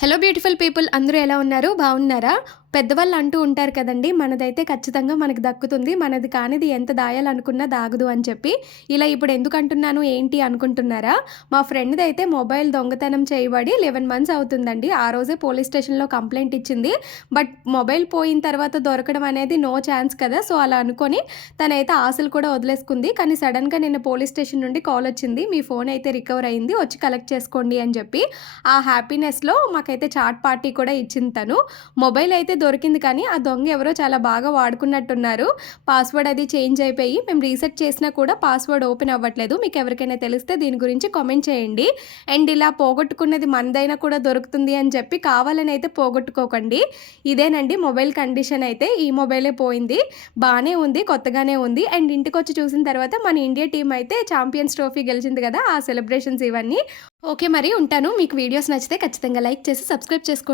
Hello beautiful people అందరూ ఎలా ఉన్నారు? బాగున్నారా? పెద్దవాళ్ళు అంటూ ఉంటారు కదండీ! మనదైతే ఖచ్చితంగా మనకు దక్కుతుంది. మనది కానిది ఎంత దాయాలనుకున్నా దాగదు అని చెప్పి. ఇలా ఇప్పుడు ఎందుకు అంటున్నాను ఏంటి అనుకుంటున్నారా? మా ఫ్రెండ్‌దైతే మొబైల్ దొంగతనం చేయబడి 11 మంత్స్ అవుతుందండి. ఆ రోజే పోలీస్ స్టేషన్‌లో కంప్లెయింట్ ఇచ్చింది. బట్ మొబైల్ పోయిన తర్వాత దొరకడం అనేది నో ఛాన్స్ కదా! సో, అలా అనుకోని తనైతే ఆశలు కూడా వదిలేసుకుంది. కానీ సడెన్‌గా నిన్న పోలీస్ స్టేషన్ నుండి కాల్ వచ్చింది. మీ ఫోన్ అయితే రికవర్ అయింది. వచ్చి కలెక్ట్ చేసుకోండి అని చెప్పి. ఆ హ్యాపీనెస్‌లో మాకైతే చాట్ పార్టీ కూడా ఇచ్చింది తను. మొబైల్ అయితే దొరికింది కానీ, ఆ దొంగ ఎవరో చాలా బాగా వాడుకున్నట్టున్నారు. పాస్వర్డ్ అది చేంజ్ అయిపోయి, మేము రీసెట్ చేసినా కూడా పాస్వర్డ్ ఓపెన్ అవ్వట్లేదు. మీకెవరికైనా తెలిస్తే దీని గురించి కామెంట్ చేయండి. అండ్ ఇలా పోగొట్టుకున్నది మనదైనా కూడా దొరుకుతుంది అని చెప్పి కావాలని అయితే పోగొట్టుకోకండి. ఇదేనండి మొబైల్ కండిషన్ అయితే. ఈ మొబైలే పోయింది. బానే ఉంది. కొత్తగానే ఉంది. అండ్ ఇంటికొచ్చి చూసిన తర్వాత మన ఇండియా టీమ్ అయితే ఛాంపియన్స్ ట్రోఫీ గెలిచింది కదా! ఆ సెలబ్రేషన్స్ ఇవన్నీ. ఓకే మరి ఉంటాను. మీకు వీడియోస్ నచ్చితే ఖచ్చితంగా లైక్ చేసి సబ్స్క్రైబ్ చేసుకోండి.